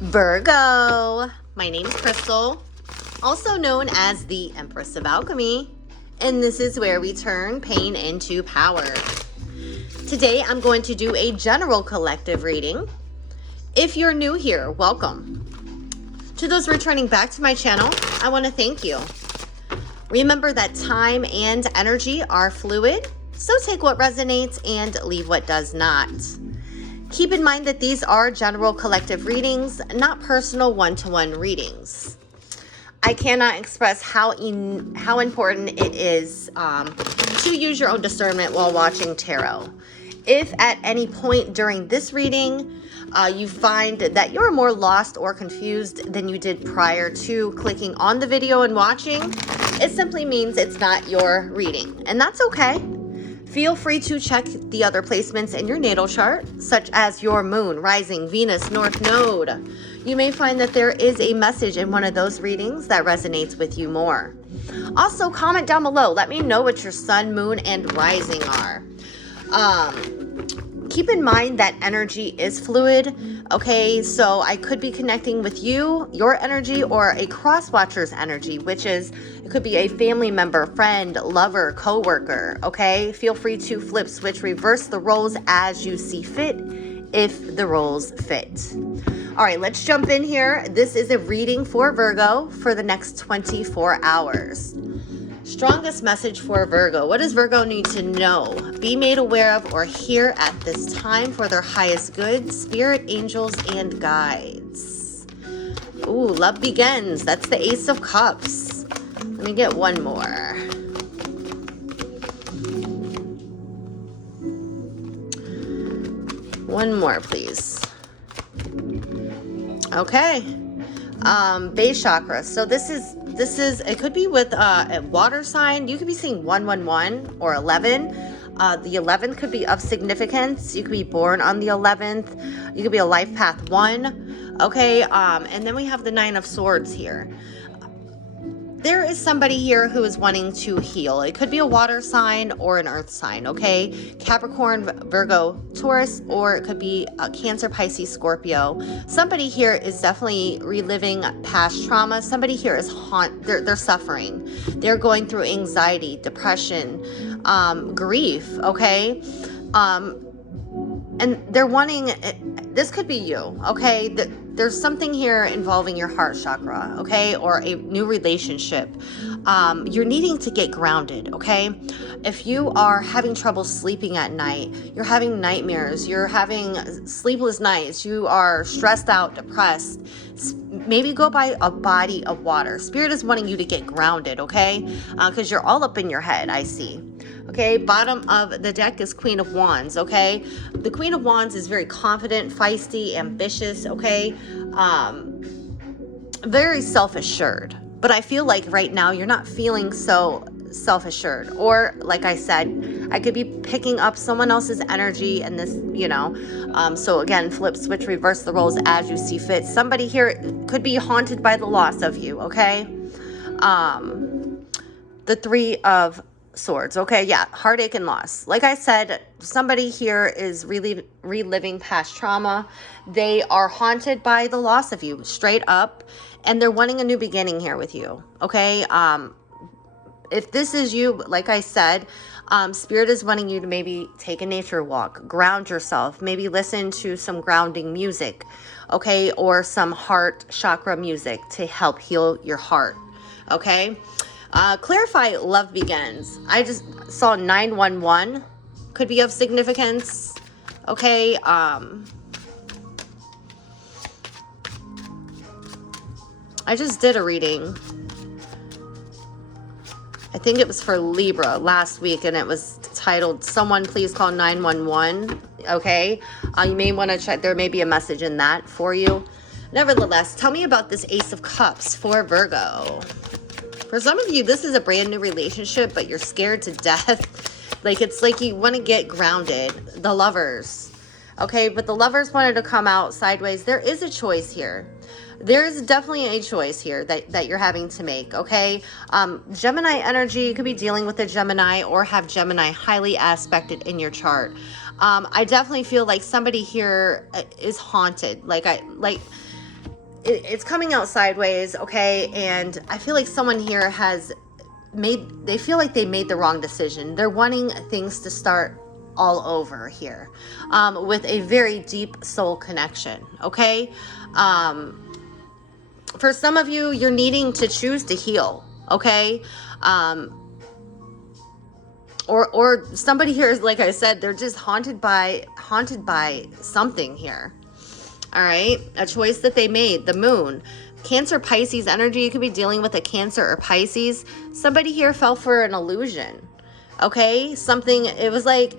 Virgo, my name is Crystal, also known as the Empress of Alchemy, and this is where we turn pain into power. Today I'm going to do a general collective reading. If you're new here, welcome. To those returning back to my channel, I want to thank you. Remember that time and energy are fluid, so take what resonates and leave what does not. Keep in mind that these are general collective readings, not personal one-to-one readings. I cannot express how important it is to use your own discernment while watching tarot. If at any point during this reading you find that you're more lost or confused than you did prior to clicking on the video and watching, it simply means it's not your reading, and that's okay. Feel free to check the other placements in your natal chart, such as your moon, rising, Venus, north node. You may find that there is a message in one of those readings that resonates with you more. Also, comment down below. Let me know what your sun, moon, and rising are. Keep in mind that energy is fluid, okay? So I could be connecting with you, your energy, or a cross-watcher's energy, which is, it could be a family member, friend, lover, co-worker, okay? Feel free to flip, switch, reverse the roles as you see fit, if the roles fit. All right, let's jump in here. This is a reading for Virgo for the next 24 hours. Strongest message for Virgo. What does Virgo need to know, be made aware of, or hear at this time for their highest good, spirit, angels, and guides? Ooh, love begins. That's the Ace of Cups. Let me get one more. One more, please. Okay. Base chakra. So this is, it could be with a water sign. You could be seeing 111 or 11. The 11th could be of significance. You could be born on the 11th. You could be a life path 1. Okay. And then we have the 9 of Swords here. There is somebody here who is wanting to heal. It could be a water sign or an earth sign, okay? Capricorn, Virgo, Taurus, or it could be a Cancer, Pisces, Scorpio. Somebody here is definitely reliving past trauma. Somebody here is they're suffering. They're going through anxiety, depression, grief, okay? And they're wanting, this could be you, okay? There's something here involving your heart chakra, okay? Or a new relationship. You're needing to get grounded, okay? If you are having trouble sleeping at night, you're having nightmares, you're having sleepless nights, you are stressed out, depressed, maybe go by a body of water. Spirit is wanting you to get grounded, okay? Because you're all up in your head, I see. Okay, bottom of the deck is Queen of Wands, okay? The Queen of Wands is very confident, feisty, ambitious, okay? Very self-assured. But I feel like right now you're not feeling so self-assured. Or, like I said, I could be picking up someone else's energy and this, you know. So again, flip, switch, reverse the roles as you see fit. Somebody here could be haunted by the loss of you, okay? The 3 of Swords. Okay, yeah, heartache and loss. Like I said, somebody here is really reliving past trauma. They are haunted by the loss of you, straight up, and they're wanting a new beginning here with you. Okay, if this is you, like I said, Spirit is wanting you to maybe take a nature walk, ground yourself, maybe listen to some grounding music, okay, or some heart chakra music to help heal your heart. Okay. Clarify love begins. I just saw 911 could be of significance. Okay. I just did a reading. I think it was for Libra last week, and it was titled "Someone Please Call 911." Okay. You may want to check. There may be a message in that for you. Nevertheless, tell me about this Ace of Cups for Virgo. For some of you, this is a brand new relationship, but you're scared to death. Like, it's like you want to get grounded. The Lovers. Okay, but the Lovers wanted to come out sideways. There is a choice here. There is definitely a choice here that you're having to make, okay? Gemini energy, you could be dealing with a Gemini or have Gemini highly aspected in your chart. I definitely feel like somebody here is haunted. it's coming out sideways, okay? And I feel like someone here they feel like they made the wrong decision. They're wanting things to start all over here, with a very deep soul connection, okay? For some of you, you're needing to choose to heal, okay? Or somebody here is, like I said, they're just haunted by something here. All right, a choice that they made. The moon, Cancer, Pisces energy. You could be dealing with a Cancer or Pisces. Somebody here fell for an illusion. Okay, something. It was like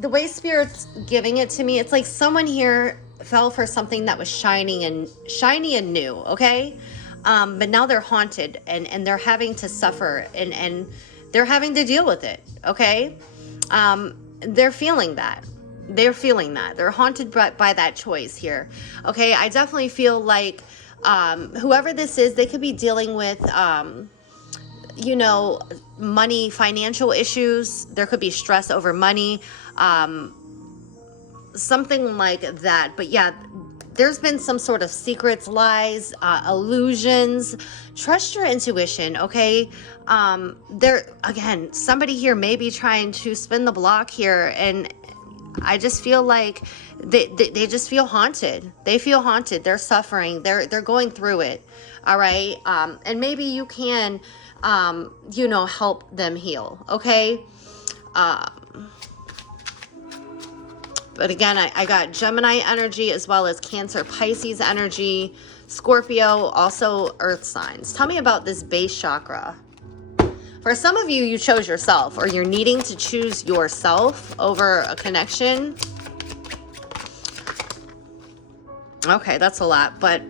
the way Spirit's giving it to me. It's like someone here fell for something that was shiny and new. Okay, but now they're haunted and they're having to suffer and they're having to deal with it. Okay, they're feeling that. They're feeling that. They're haunted by that choice here. Okay, I definitely feel like whoever this is, they could be dealing with, money, financial issues. There could be stress over money, something like that. But yeah, there's been some sort of secrets, lies, illusions. Trust your intuition, okay? Again, somebody here may be trying to spin the block here, and I just feel like they just feel haunted. They feel haunted. They're suffering. They're going through it. All right. And maybe you can, help them heal. Okay. But again, I got Gemini energy as well as Cancer, Pisces energy, Scorpio, also earth signs. Tell me about this base chakra. For some of you, you chose yourself, or you're needing to choose yourself over a connection. Okay, that's a lot, but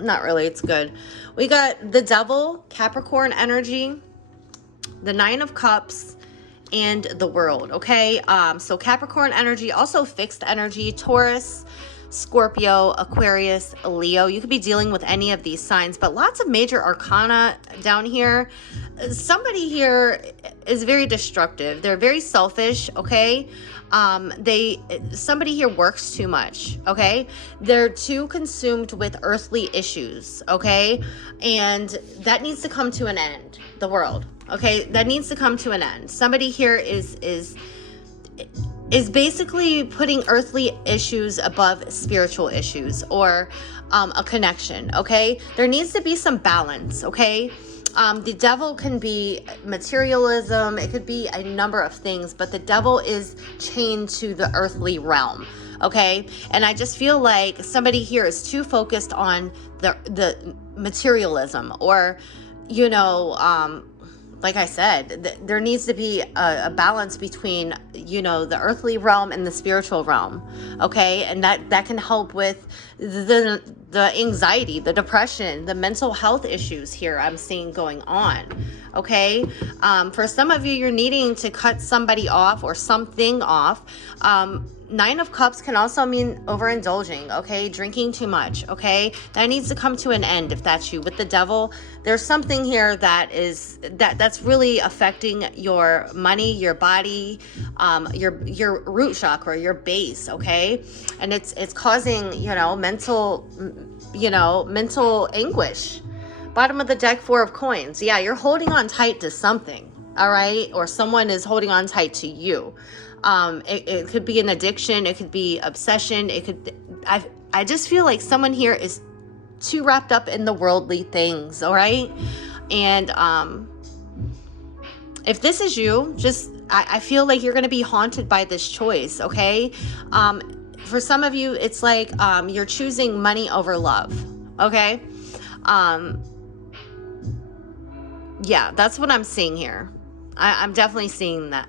not really. It's good. We got the Devil, Capricorn energy, the Nine of Cups, and the World, okay? So Capricorn energy, also fixed energy, Taurus, Scorpio, Aquarius, Leo. You could be dealing with any of these signs, but lots of major arcana down here. Somebody here is very destructive. They're very selfish, okay? Somebody here works too much, okay? They're too consumed with earthly issues, okay? And that needs to come to an end, the world, okay? That needs to come to an end. Somebody here is basically putting earthly issues above spiritual issues, or a connection, okay? There needs to be some balance, okay? The devil can be materialism. It could be a number of things, but the devil is chained to the earthly realm, okay? And I just feel like somebody here is too focused on the materialism, or, like I said, there needs to be a balance between, the earthly realm and the spiritual realm, okay? And that can help with the anxiety, the depression, the mental health issues here I'm seeing going on, okay? For some of you, you're needing to cut somebody off or something off. Nine of Cups can also mean overindulging, okay? Drinking too much, okay? That needs to come to an end if that's you. With the Devil, there's something here that's really affecting your money, your body, your root chakra, your base, okay? And it's causing, mental anguish. Bottom of the deck, Four of Coins. Yeah, you're holding on tight to something, all right? Or someone is holding on tight to you. It could be an addiction. It could be obsession. I just feel like someone here is too wrapped up in the worldly things. All right. And, if this is you, I feel like you're going to be haunted by this choice. Okay. For some of you, it's like, you're choosing money over love. Okay. Yeah, that's what I'm seeing here. I'm definitely seeing that.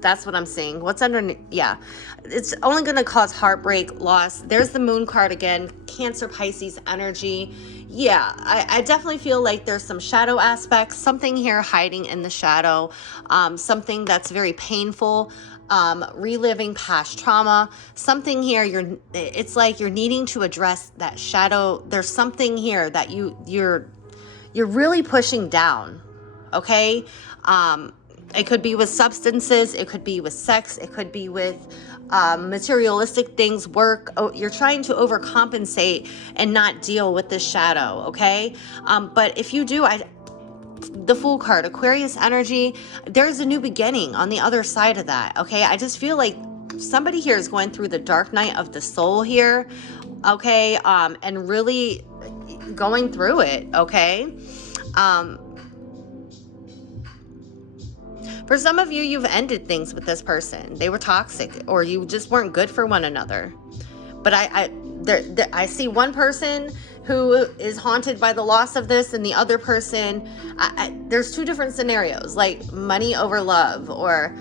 That's what I'm seeing. What's underneath? Yeah, it's only going to cause heartbreak, loss. There's the Moon card again, Cancer, Pisces energy. Yeah, I definitely feel like there's some shadow aspects, something here hiding in the shadow, something that's very painful, reliving past trauma, something here. It's like you're needing to address that shadow. There's something here that you're really pushing down. Okay. It could be with substances, it could be with sex, it could be with materialistic things, work. You're trying to overcompensate and not deal with this shadow, okay? But if you do, the Fool card, Aquarius energy, there's a new beginning on the other side of that, okay? I just feel like somebody here is going through the dark night of the soul here, okay? And really going through it, okay? For some of you, you've ended things with this person. They were toxic, or you just weren't good for one another. But I see one person who is haunted by the loss of this, and the other person, there's two different scenarios, like money over love, or,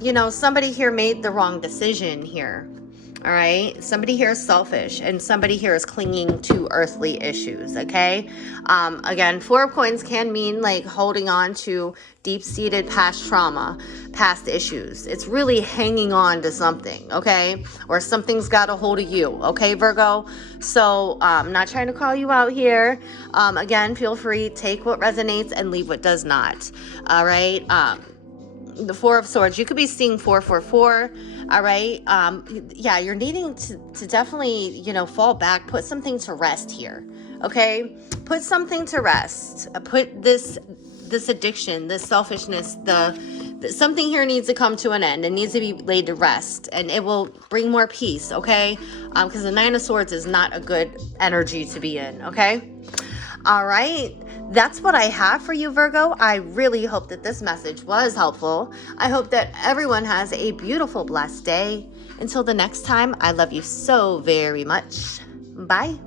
you know, somebody here made the wrong decision here. All right. Somebody here is selfish, and somebody here is clinging to earthly issues. Okay. Again, 4 of coins can mean like holding on to deep-seated past trauma, past issues. It's really hanging on to something. Okay. Or something's got a hold of you. Okay, Virgo. So I'm not trying to call you out here. Again, feel free, take what resonates and leave what does not. All right. The 4 of Swords, you could be seeing 444. All right. Yeah, you're needing to definitely, you know, fall back, put something to rest here. Okay. Put something to rest. Put this addiction, this selfishness, something here needs to come to an end. It needs to be laid to rest, and it will bring more peace. Okay. Because the 9 of Swords is not a good energy to be in. Okay. All right. That's what I have for you, Virgo. I really hope that this message was helpful. I hope that everyone has a beautiful, blessed day. Until the next time, I love you so very much. Bye.